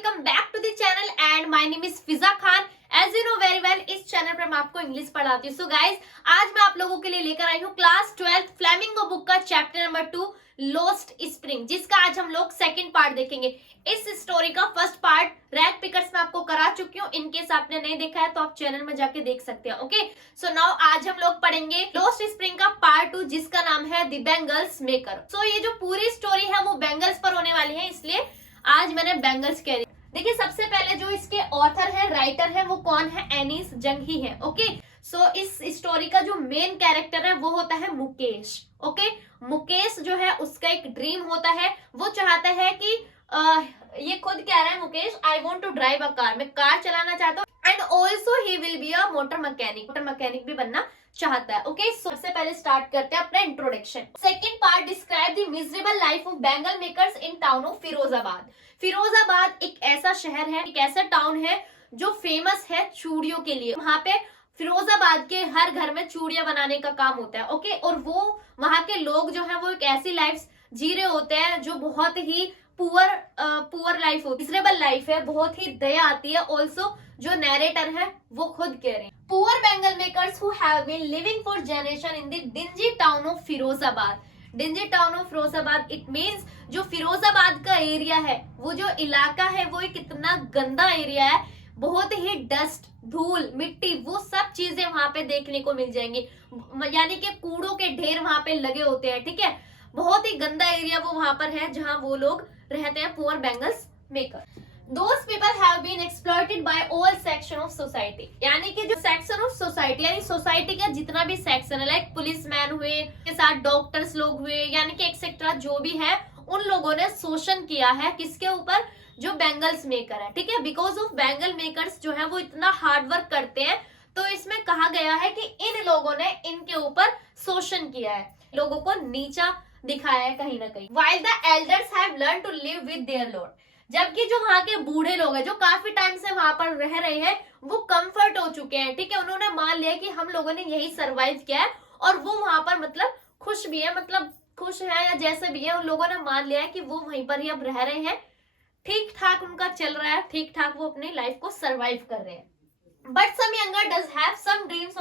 Welcome back to the channel and my name is Fiza Khan. As you know very well, इस channel पर मैं आपको English पढ़ाती हूँ। सो गाइज, आज मैं आप लोगों के लिए लेकर आई हूँ क्लास 12 फ्लेमिंगो बुक का चैप्टर नंबर 2 लॉस्ट स्प्रिंग, जिसका आज हम लोग सेकंड पार्ट देखेंगे। इस स्टोरी का फर्स्ट पार्ट रैग पिकर्स में आपको करा चुकी हूँ। इनकेस आपने नहीं देखा है तो आप चैनल में जाके देख सकते हैं। ओके, सो नाउ आज हम लोग पढ़ेंगे लॉस्ट स्प्रिंग का पार्ट 2, जिसका नाम है द बैंगल्स मेकर। सो ये जो पूरी स्टोरी है वो बैंगल्स पर होने वाली है, इसलिए आज मैंने बैंगल्स कह दी। देखिए, सबसे पहले जो इसके ऑथर है, राइटर है, वो कौन है? एनीस जंग ही है। ओके, सो इस स्टोरी का जो मेन कैरेक्टर है वो होता है मुकेश। ओके, मुकेश जो है उसका एक ड्रीम होता है, वो चाहता है कि ये खुद कह रहा है Mukesh, I want to drive a car, मैं कार चलाना चाहता हूँ। And also he will be a motor mechanic भी बनना चाहता है। ओके, सबसे पहले स्टार्ट करते हैं अपना introduction. Second part describe the miserable life of bangle makers in town of Firozabad. Firozabad एक ऐसा शहर है, एक ऐसा टाउन है जो फेमस है चूड़ियों के लिए। वहां पे फिरोजाबाद के हर घर में चूड़ियां बनाने का काम होता है। ओके, और वो वहां के लोग जो है वो एक ऐसी लाइफ जी रहे होते हैं जो बहुत ही पुअर लाइफ होती है, मिजरेबल लाइफ है, बहुत ही दया आती है। ऑल्सो जो नैरेटर है वो खुद कह रहे हैं, poor bangle makers who have been living for generation in the dingy town of Firozabad. Dingy town of Firozabad it means जो फिरोजाबाद का एरिया है, वो जो इलाका है वो एक इतना गंदा एरिया है, बहुत ही डस्ट, धूल, मिट्टी, वो सब चीजें वहां पे देखने को मिल जाएंगी। यानी कि कूड़ों के ढेर वहां पे लगे होते हैं। ठीक है, बहुत ही गंदा एरिया वो वहां पर है जहां वो लोग रहते हैं, poor bangles maker. Those people have been exploited by all section of society। यानी कि जो सेक्शन ऑफ सोसाइटी, यानी सोसाइटी का जितना भी सेक्शन है, लाइक पुलिसमैन हुए, के साथ डॉक्टर्स लोग हुए, यानी कि एक्सेट्रा जो भी है, उन लोगों ने शोषण किया है किसके ऊपर? जो बैंगल्स मेकर है। ठीक है, बिकॉज ऑफ बैंगल मेकर्स जो है वो इतना हार्ड वर्क करते हैं, तो इसमें कहा गया है कि इन लोगों ने इनके ऊपर शोषण किया है, लोगों को नीचा दिखाया है कहीं ना कहीं। While the elders have learned to live with their lord। जबकि जो वहां के बूढ़े लोग हैं, जो काफी टाइम से वहां पर रह रहे हैं, वो कंफर्ट हो चुके हैं। ठीक है, उन्होंने मान लिया कि हम लोगों ने यही सरवाइव किया है, और वो वहां पर मतलब खुश भी है, मतलब खुश है या जैसे भी है, उन लोगों ने मान लिया है कि वो वहीं पर ही अब रह रहे हैं, ठीक ठाक उनका चल रहा है, ठीक ठाक वो अपनी लाइफ को सरवाइव कर रहे हैं। But some younger does have some dreams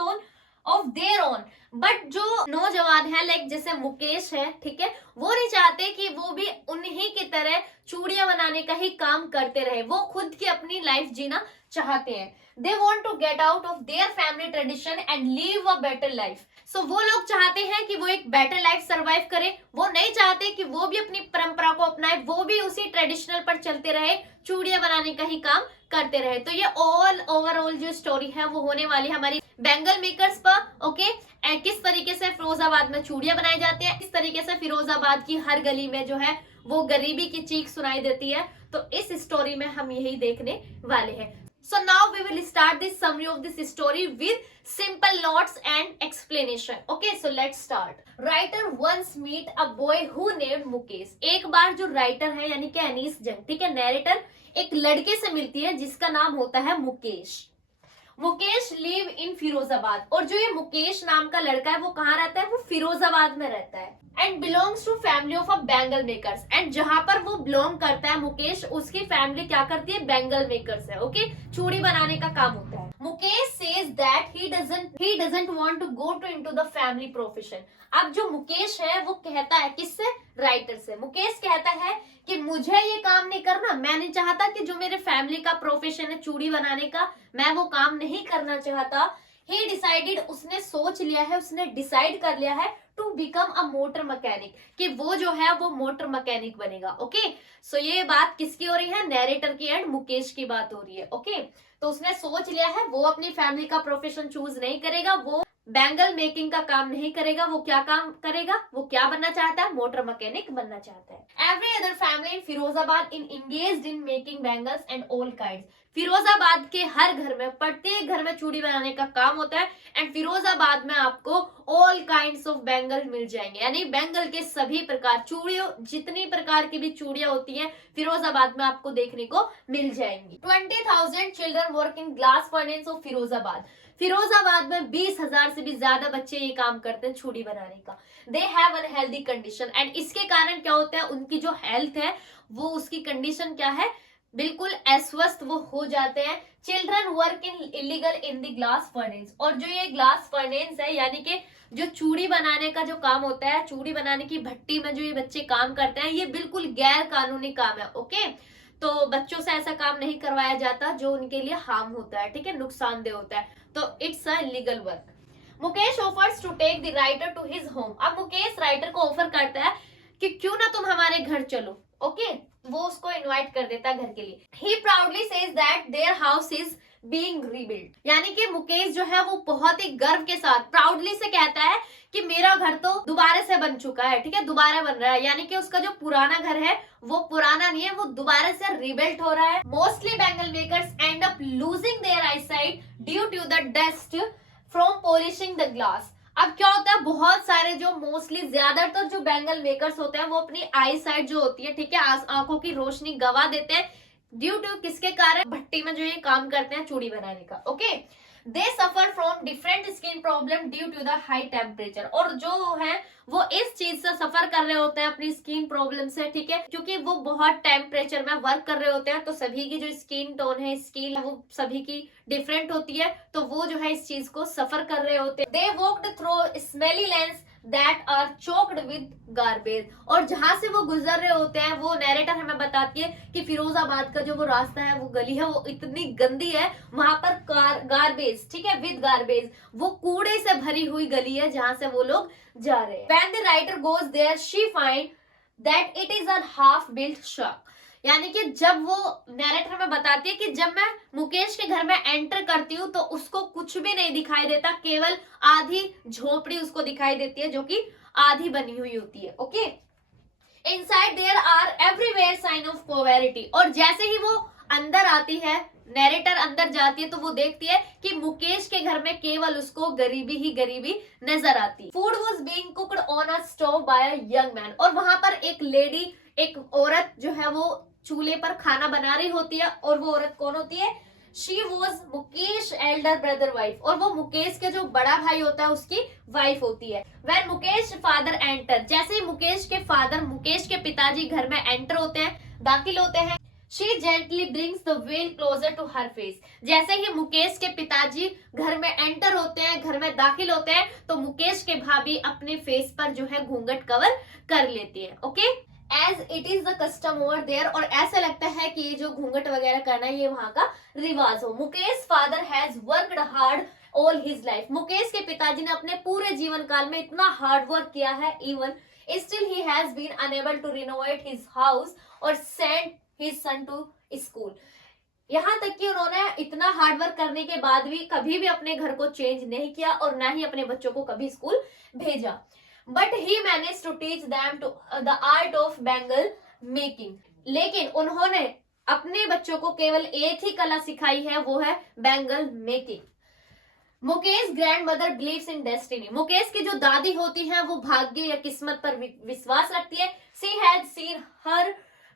of their own. But जो नौजवान है, लाइक जैसे मुकेश है, ठीक है, वो नहीं चाहते कि वो भी उन्हीं की तरह चूड़ियां बनाने का ही काम करते रहे, वो खुद की अपनी लाइफ जीना चाहते हैं। They want to get out of their family tradition and live a better life. So वो लोग चाहते हैं कि वो एक बेटर लाइफ सर्वाइव करे, वो नहीं चाहते कि वो भी अपनी परंपरा को अपनाए, वो भी उसी ट्रेडिशनल पर चलते रहे, चूड़ियां बनाने का ही काम करते रहे। तो ये ऑल ओवरऑल जो स्टोरी है वो होने वाली है हमारी बैंगल मेकर्स पर। ओके, किस तरीके से फिरोजाबाद में चूड़ियां बनाई जाती हैं, इस तरीके से फिरोजाबाद की हर गली में जो है वो गरीबी की चीख सुनाई देती है। तो इस स्टोरी में हम यही देखने वाले हैं। So now we will start this summary of this story with simple notes and explanation. Okay, so let's start. Writer once meet a boy who named Mukesh. एक बार जो राइटर है यानी कि एनीस जंग, ठीक है, नैरेटर, एक लड़के से मिलती है जिसका नाम होता है मुकेश। मुकेश लिव इन फिरोजाबाद, और जो ये मुकेश नाम का लड़का है वो कहाँ रहता है? वो फिरोजाबाद में रहता है। And belongs to family of a bangle makers. And जहां पर वो बिलोंग करता है मुकेश, उसकी फैमिली क्या करती है? बैंगल मेकर्स है। ओके, चूड़ी बनाने का काम होता है। Mukesh says that he doesn't want to go to into the family profession. अब जो मुकेश है वो कहता है, किससे? राइटर से। मुकेश कहता है कि मुझे ये काम नहीं करना, मैं नहीं चाहता कि जो मेरे फैमिली का प्रोफेशन है चूड़ी बनाने का, मैं वो काम नहीं करना चाहता। ही डिसाइडेड, उसने सोच लिया है, उसने डिसाइड कर लिया है to become a motor mechanic, कि वो जो है वो मोटर मैकेनिक बनेगा। ओके, सो ये बात किसकी हो रही है? नैरेटर की एंड मुकेश की बात हो रही है। ओके, तो उसने सोच लिया है वो अपनी फैमिली का प्रोफेशन चूज नहीं करेगा, वो बैंगल मेकिंग का काम नहीं करेगा, वो क्या काम करेगा? वो क्या बनना चाहता है? मोटर मैकेनिक बनना चाहता है। Every other family in Firozabad in engaged in making bangles and all kinds. Firozabad के हर घर में, प्रत्येक घर में चूड़ी बनाने का काम होता है। एंड फिरोजाबाद में आपको ऑल काइंड्स ऑफ बैंगल मिल जाएंगे, यानी बैंगल के सभी प्रकार, चूड़ियों, जितनी प्रकार की भी चूड़ियां होती हैं फिरोजाबाद में आपको देखने को मिल जाएंगी। 20,000 children work in glass furnace of Firozabad. Firozabad में 20,000 से भी ज्यादा बच्चे ये काम करते हैं चूड़ी बनाने का। They have unhealthy condition, and इसके कारण क्या होता है? उनकी जो हेल्थ है वो, उसकी कंडीशन क्या है? बिल्कुल अस्वस्थ वो हो जाते हैं। Children work in illegal in the glass furnace, और जो ये ग्लास फर्नेस है यानी कि जो चूड़ी बनाने का जो काम होता है, चूड़ी बनाने की भट्टी में जो ये बच्चे काम करते हैं, ये बिल्कुल गैर कानूनी काम है। ओके, तो बच्चों से ऐसा काम नहीं करवाया जाता जो उनके लिए हार्म होता है, ठीक है, नुकसानदेह होता है, तो it's a illegal work. Mukesh offers to take the writer to his home. अब मुकेश राइटर को ऑफर करता है कि क्यों ना तुम हमारे घर चलो। ओके, वो उसको इनवाइट कर देता है घर के लिए। He proudly says that their house is being rebuild, यानी कि मुकेश जो है वो बहुत ही गर्व के साथ प्राउडली से कहता है कि मेरा घर तो दोबारा से बन चुका है, ठीक है, दोबारा बन रहा है, यानी कि उसका जो पुराना घर है वो पुराना नहीं है, वो दोबारा से रिबिल्ट हो रहा है। Mostly bangle makers end up losing their eyesight due to the dust from polishing the glass. अब क्या होता है, बहुत सारे जो मोस्टली ज्यादातर जो बैंगल मेकर्स होते हैं वो अपनी आई साइट जो होती है, ठीक है, आंखों की रोशनी गवा देते हैं ड्यू टू किसके कारण, भट्टी में जो ये काम करते हैं चूड़ी बनाने का। Okay, they suffer from different skin problem due to the high temperature, और जो है वो इस चीज से सफर कर रहे होते हैं अपनी स्किन प्रॉब्लम से, ठीक है, क्योंकि वो बहुत टेम्परेचर में वर्क कर रहे होते हैं, तो सभी की जो स्किन टोन है, स्किन वो सभी की डिफरेंट होती है, तो वो जो है इस चीज को सफर कर रहे होते हैं। They walked through smelly lands that are choked with garbage, और जहां से वो गुजर रहे होते हैं, वो नैरेटर हमें बताती है कि फिरोजाबाद का जो वो रास्ता है, वो गली है, वो इतनी गंदी है, वहां पर गार्बेज, ठीक है, विद गार्बेज, वो कूड़े से भरी हुई गली है जहां से वो लोग जा रहे हैं। When the writer goes there, she find that it is a half built shack, यानी कि जब वो नैरेटर में बताती है कि जब मैं मुकेश के घर में एंटर करती हूँ तो उसको कुछ भी नहीं दिखाई देता, केवल आधी झोपड़ी उसको दिखाई देती है जो कि आधी बनी हुई होती है। Okay, inside there are everywhere sign of poverty, और जैसे ही वो अंदर आती है, नैरेटर अंदर जाती है, तो वो देखती है कि मुकेश के घर में केवल उसको गरीबी ही गरीबी नजर आती। Food was being cooked on a stove by a young man, और वहां पर एक लेडी, एक औरत जो है वो चूल्हे पर खाना बना रही होती है, और वो औरत कौन होती है, she was Mukesh Elder brother wife, और वो मुकेश के जो बड़ा भाई होता है उसकी वाइफ होती है। When मुकेश फादर एंटर, जैसे ही मुकेश के फादर, मुकेश के पिताजी घर में एंटर होते हैं, दाखिल होते हैं, she gently brings the veil closer to her face, जैसे ही मुकेश के पिताजी घर में एंटर होते हैं, घर में दाखिल होते हैं, तो मुकेश के भाभी अपने फेस पर जो है घूंघट कवर कर लेती है। Okay, as it is the custom over there, और ऐसा लगता है कि ये जो घूंघट वगैरह करना ये वहां का रिवाज हो। Mukesh father has worked hard all his life, Mukesh के पिताजी ने अपने पूरे जीवन काल में इतना हार्ड वर्क किया है, even still he has been unable to renovate his house और send his son to school, यहाँ तक कि उन्होंने इतना हार्डवर्क करने के बाद भी कभी भी अपने घर को चेंज नहीं किया और ना ही अपने बच्चों को कभी स्कूल भेजा। But he manage to teach them to the art of bangle making, लेकिन उन्होंने अपने बच्चों को केवल एक ही कला सिखाई है, वो है bangle making. Mukesh grand mother believes in destiny, Mukesh की जो दादी होती है वो भाग्य या किस्मत पर विश्वास रखती है। She had seen her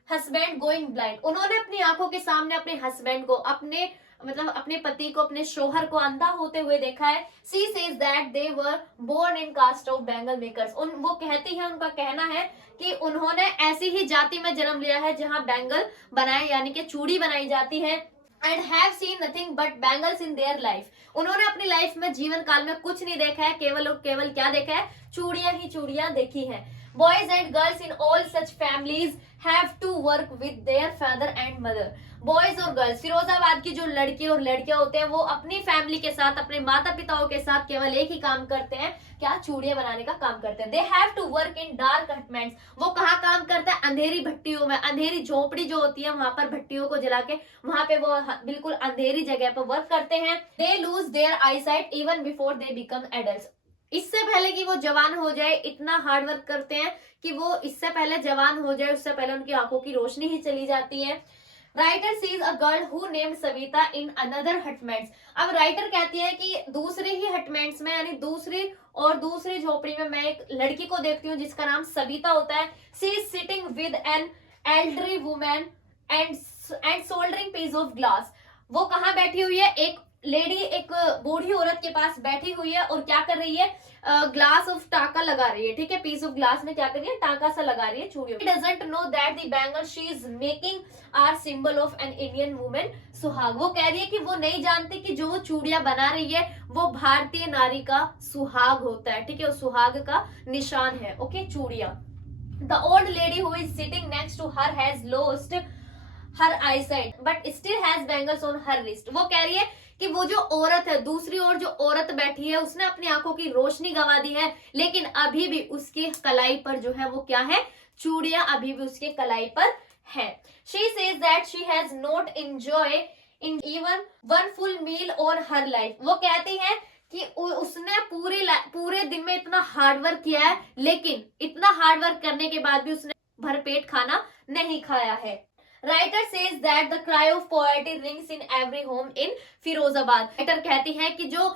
husband going blind, उन्होंने अपनी आंखों के सामने अपने हस्बैंड को, अपने मतलब अपने पति को, अपने शोहर को अंधा होते हुए देखा है। She says that they were born in caste of bangle makers, वो कहती है, उनका कहना है कि उन्होंने ऐसी ही जाति में जन्म लिया है जहां बैंगल बनाए यानी कि चूड़ी बनाई जाती है। And have seen nothing but bangles in their life, उन्होंने अपनी लाइफ में जीवन काल में कुछ नहीं देखा है, केवल क्या देखा है, चूड़ियां ही चूड़ियां देखी है। Boys and girls in all such families have to work with their father and mother, boys और गर्ल्स, फिरोजाबाद की जो लड़के और लड़कियां होते हैं वो अपनी फैमिली के साथ, अपने माता पिताओं के साथ केवल एक ही काम करते हैं, क्या, चूड़ियां बनाने का काम करते हैं। They have to work in dark hutments, वो कहाँ काम करते हैं, अंधेरी भट्टियों में, अंधेरी झोपड़ी जो होती है वहां पर भट्टियों को जला के वहां पे वो बिल्कुल अंधेरी जगह पर वर्क करते हैं। They lose their eyesight even before they become adults, इससे पहले कि वो जवान हो जाए इतना हार्ड वर्क करते हैं कि वो इससे पहले जवान हो जाए उससे पहले उनकी आंखों की रोशनी ही चली जाती है। Writer sees a girl who named Savita in another hutments, अब राइटर कहती है कि दूसरे ही हटमेंट्स में यानी दूसरी झोपड़ी में मैं एक लड़की को देखती हूँ जिसका नाम सविता होता है। She is sitting with an elderly women and soldering piece of glass, वो कहाँ बैठी हुई है, एक लेडी एक बूढ़ी औरत के पास बैठी हुई है और क्या कर रही है, ग्लास ऑफ टाका लगा रही है, ठीक है, पीस ऑफ ग्लास में क्या कर रही है, टाका सा लगा रही है चूड़ियों। Doesn't know that the bangle she is making are symbol of an Indian women suhaag. वो कह रही है कि वो नहीं जानती कि जो वो चूड़ियां बना रही है वो भारतीय नारी का सुहाग होता है, ठीक है, वो सुहाग का निशान है। ओके, चूड़ियां। The old lady who is sitting next to her has lost her eyesight but still has bangles on her wrist. वो कह रही है कि वो जो औरत है, दूसरी ओर जो औरत बैठी है, उसने अपनी आंखों की रोशनी गंवा दी है, लेकिन अभी भी उसकी कलाई पर जो है वो क्या है, चूड़ियां अभी भी उसके कलाई पर है। She says that she has not enjoy in even one full meal on her life. वो कहती है कि उसने पूरे दिन में इतना हार्डवर्क किया है, लेकिन इतना हार्डवर्क करने के बाद भी उसने भरपेट खाना नहीं खाया है। Writer says that the cry of poverty rings in every home in Firozabad. Writer कहती है कि जो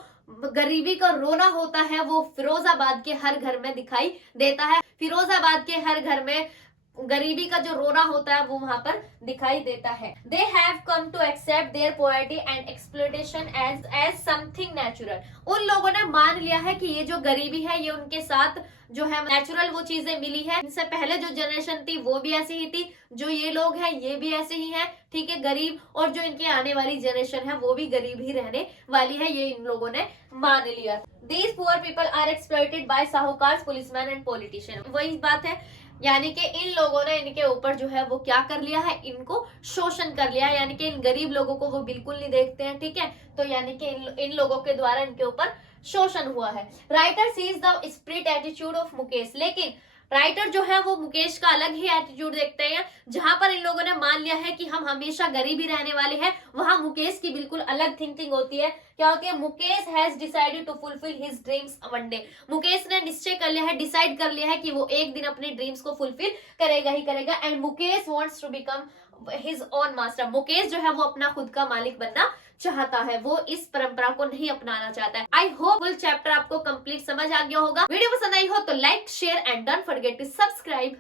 गरीबी का रोना होता है वो फिरोजाबाद के हर घर में दिखाई देता है। फिरोजाबाद के हर घर में गरीबी का जो रोना होता है वो वहां पर दिखाई देता है। They have come to accept their poverty and exploitation as something natural। उन लोगों ने मान लिया है कि ये जो गरीबी है ये उनके साथ जो है नेचुरल वो चीजें मिली है। इनसे पहले जो जनरेशन थी वो भी ऐसी ही थी, जो ये लोग हैं ये भी ऐसे ही हैं, ठीक है, गरीब, और जो इनके आने वाली जनरेशन है वो भी गरीब ही रहने वाली है, ये इन लोगों ने मान लिया। These poor people are exploited by साहूकार, पुलिसमैन एंड पॉलिटिशियन। वही बात है, यानी कि इन लोगों ने इनके ऊपर जो है वो क्या कर लिया है, इनको शोषण कर लिया है, यानी कि इन गरीब लोगों को वो बिल्कुल नहीं देखते हैं, ठीक है, तो यानी कि इन लोगों के द्वारा इनके ऊपर शोषण हुआ है। Writer sees the spirit attitude of Mukesh. लेकिन राइटर जो है वो मुकेश का अलग ही एटीट्यूड देखते हैं। जहां पर इन लोगों ने मान लिया है कि हम हमेशा गरीबी रहने वाले हैं, वहां मुकेश की बिल्कुल अलग थिंकिंग होती है। क्या होती है, Mukesh has decided to fulfil his dreams one day. Mukesh ने निश्चय कर लिया है, डिसाइड कर लिया है कि वो एक दिन अपने ड्रीम्स को फुलफिल करेगा ही करेगा। And Mukesh wants to become his own master. Mukesh जो है वो अपना खुद का मालिक बनना चाहता है, वो इस परंपरा को नहीं अपनाना चाहता है। आई होप फुल चैप्टर आपको कंप्लीट समझ आ गया होगा। वीडियो पसंद आई हो तो like, share and don't forget to subscribe.